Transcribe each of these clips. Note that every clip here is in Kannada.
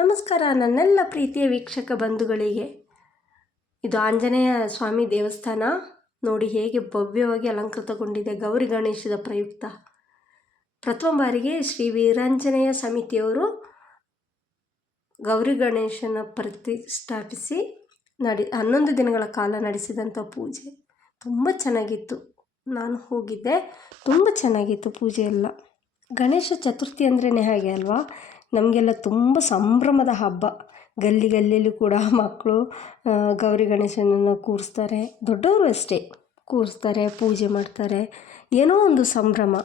ನಮಸ್ಕಾರ ನನ್ನೆಲ್ಲ ಪ್ರೀತಿಯ ವೀಕ್ಷಕ ಬಂಧುಗಳಿಗೆ. ಇದು ಆಂಜನೇಯ ಸ್ವಾಮಿ ದೇವಸ್ಥಾನ. ನೋಡಿ ಹೇಗೆ ಭವ್ಯವಾಗಿ ಅಲಂಕೃತಗೊಂಡಿದೆ ಗೌರಿ ಗಣೇಶದ ಪ್ರಯುಕ್ತ. ಪ್ರಥಮ ಬಾರಿಗೆ ಶ್ರೀ ವೀರಾಂಜನೇಯ ಸಮಿತಿಯವರು ಗೌರಿ ಗಣೇಶನ ಪ್ರತಿಷ್ಠಾಪಿಸಿ ನಡಿ, ಹನ್ನೊಂದು ದಿನಗಳ ಕಾಲ ನಡೆಸಿದಂಥ ಪೂಜೆ. ತುಂಬ ಚೆನ್ನಾಗಿತ್ತು. ನಾನು ಹೋಗಿದ್ದೆ. ತುಂಬ ಚೆನ್ನಾಗಿತ್ತು ಪೂಜೆ ಎಲ್ಲ. ಗಣೇಶ ಚತುರ್ಥಿ ಅಂದ್ರೇ ಹಾಗೆ ಅಲ್ವಾ? ನಮಗೆಲ್ಲ ತುಂಬ ಸಂಭ್ರಮದ ಹಬ್ಬ. ಗಲ್ಲಿ ಗಲ್ಲಿಯಲ್ಲೂ ಕೂಡ ಮಕ್ಕಳು ಗೌರಿ ಗಣೇಶನನ್ನು ಕೂರಿಸ್ತಾರೆ. ದೊಡ್ಡವರು ಅಷ್ಟೇ ಕೂರಿಸ್ತಾರೆ, ಪೂಜೆ ಮಾಡ್ತಾರೆ. ಏನೋ ಒಂದು ಸಂಭ್ರಮ.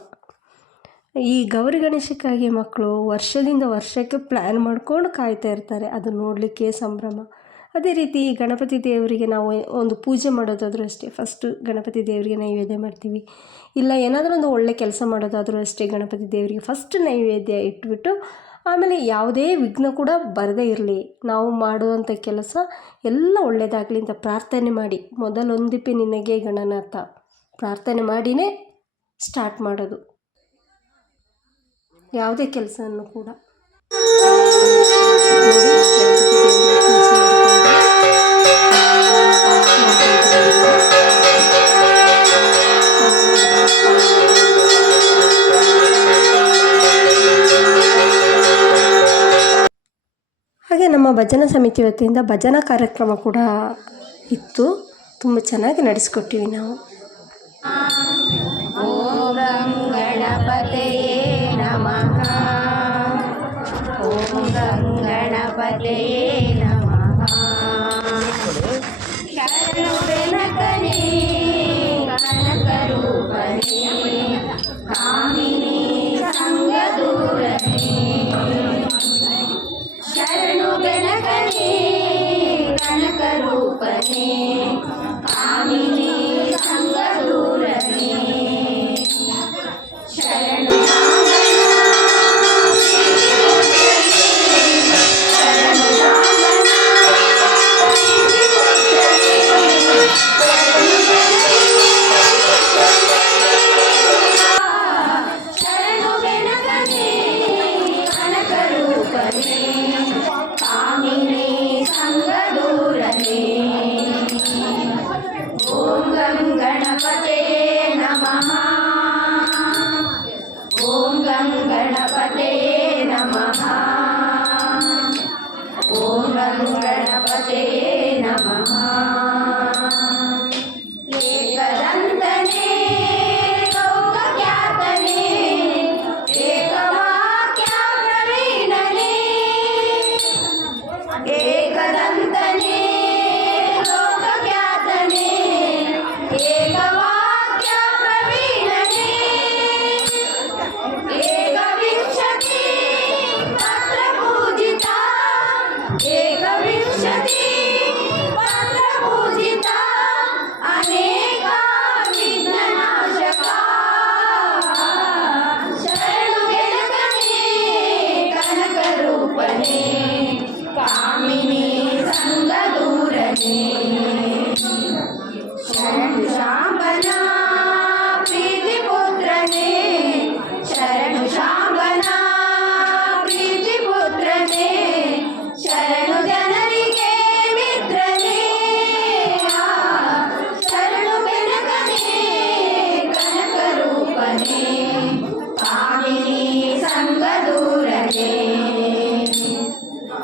ಈ ಗೌರಿ ಗಣೇಶಕ್ಕಾಗಿ ಮಕ್ಕಳು ವರ್ಷದಿಂದ ವರ್ಷಕ್ಕೆ ಪ್ಲ್ಯಾನ್ ಮಾಡ್ಕೊಂಡು ಕಾಯ್ತಾ ಇರ್ತಾರೆ. ಅದು ನೋಡಲಿಕ್ಕೆ ಸಂಭ್ರಮ. ಅದೇ ರೀತಿ ಗಣಪತಿ ದೇವರಿಗೆ ನಾವು ಒಂದು ಪೂಜೆ ಮಾಡೋದಾದರೂ ಅಷ್ಟೇ ಫಸ್ಟು ಗಣಪತಿ ದೇವರಿಗೆ ನೈವೇದ್ಯ ಮಾಡ್ತೀವಿ. ಇಲ್ಲ ಏನಾದರೂ ಒಂದು ಒಳ್ಳೆ ಕೆಲಸ ಮಾಡೋದಾದರೂ ಅಷ್ಟೇ ಗಣಪತಿ ದೇವರಿಗೆ ಫಸ್ಟ್ ನೈವೇದ್ಯ ಇಟ್ಬಿಟ್ಟು ಆಮೇಲೆ ಯಾವುದೇ ವಿಘ್ನ ಕೂಡ ಬರದೇ ಇರಲಿ. ನಾವು ಮಾಡುವಂಥ ಕೆಲಸ ಎಲ್ಲ ಒಳ್ಳೆಯದಾಗಲಿ ಅಂತ ಪ್ರಾರ್ಥನೆ ಮಾಡಿ. ಮೊದಲೊಂದಿಪೆ ನಿನಗೆ ಗಣನಾಥ. ಪ್ರಾರ್ಥನೆ ಮಾಡಿನೇ ಸ್ಟಾರ್ಟ್ ಮಾಡೋದು. ಯಾವುದೇ ಕೆಲಸವನ್ನು ಕೂಡ. ನಮ್ಮ ಭಜನಾ ಸಮಿತಿ ವತಿಯಿಂದ ಭಜನಾ ಕಾರ್ಯಕ್ರಮ ಕೂಡ ಇತ್ತು. ತುಂಬ ಚೆನ್ನಾಗಿ ನಡೆಸಿಕೊಟ್ಟಿವಿ ನಾವು. ಓಂ ಗಣಪತಯೇ ನಮಃ. ಓಂ ಗಣಪತಯೇ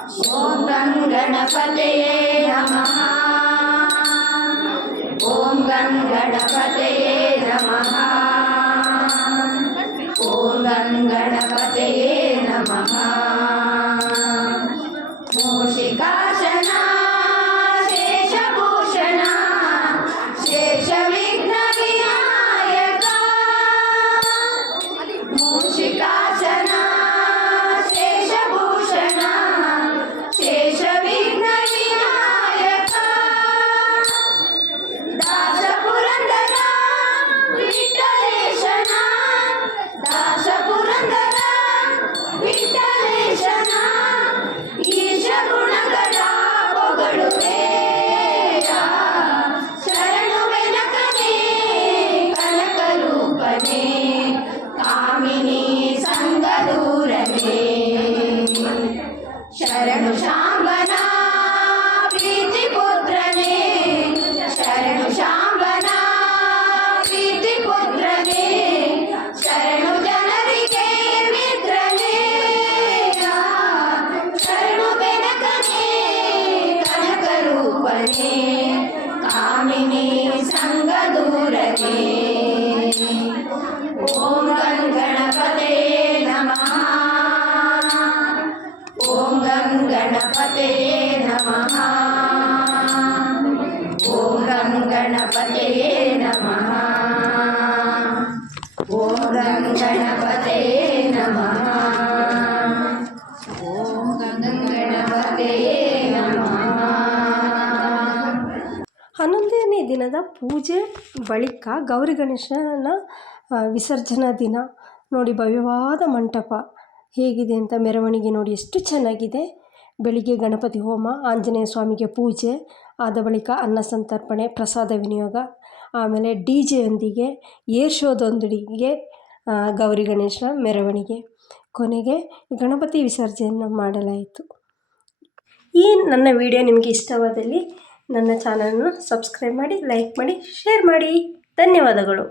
ಓಂ ಗಂ ಗಣಪತಯೇ ನಮಃ ಓಂ ಗಂ ಗಣಪತಯೇ ನಮಃ ಓಂ ಗಂ ಗಣಪತಯೇ शरणु श्याम बना प्रीति पुत्र ने शरणु श्याम बना पुत्र ने शरणु जनरी के मित्र ने शरणु बेनकने कनक रूपने कामिनी संग दूर ने ओम गंगा ಹನ್ನೊಂದನೇ ದಿನದ ಪೂಜೆ ಬಳಿಕ ಗೌರಿ ಗಣೇಶನ ವಿಸರ್ಜನಾ ದಿನ. ನೋಡಿ ಭವ್ಯವಾದ ಮಂಟಪ ಹೇಗಿದೆ ಅಂತ ಮೆರವಣಿಗೆ ನೋಡಿ ಎಷ್ಟು ಚೆನ್ನಾಗಿದೆ. ಬೆಳಿಗ್ಗೆ ಗಣಪತಿ ಹೋಮ, ಆಂಜನೇಯ ಸ್ವಾಮಿಗೆ ಪೂಜೆ, ಆದ ಬಳಿಕ ಅನ್ನ ಸಂತರ್ಪಣೆ, ಪ್ರಸಾದ ವಿನಿಯೋಗ, ಆಮೇಲೆ ಡಿ ಜೆಯೊಂದಿಗೆ ಏರ್ ಶೋದೊಂದಿಗೆ ಗೌರಿ ಗಣೇಶನ ಮೆರವಣಿಗೆ. ಕೊನೆಗೆ ಗಣಪತಿ ವಿಸರ್ಜನೆಯನ್ನು ಮಾಡಲಾಯಿತು. ಈ ನನ್ನ ವಿಡಿಯೋ ನಿಮಗೆ ಇಷ್ಟವಾದಲ್ಲಿ ನನ್ನ ಚಾನಲನ್ನು ಸಬ್ಸ್ಕ್ರೈಬ್ ಮಾಡಿ, ಲೈಕ್ ಮಾಡಿ, ಶೇರ್ ಮಾಡಿ. ಧನ್ಯವಾದಗಳು.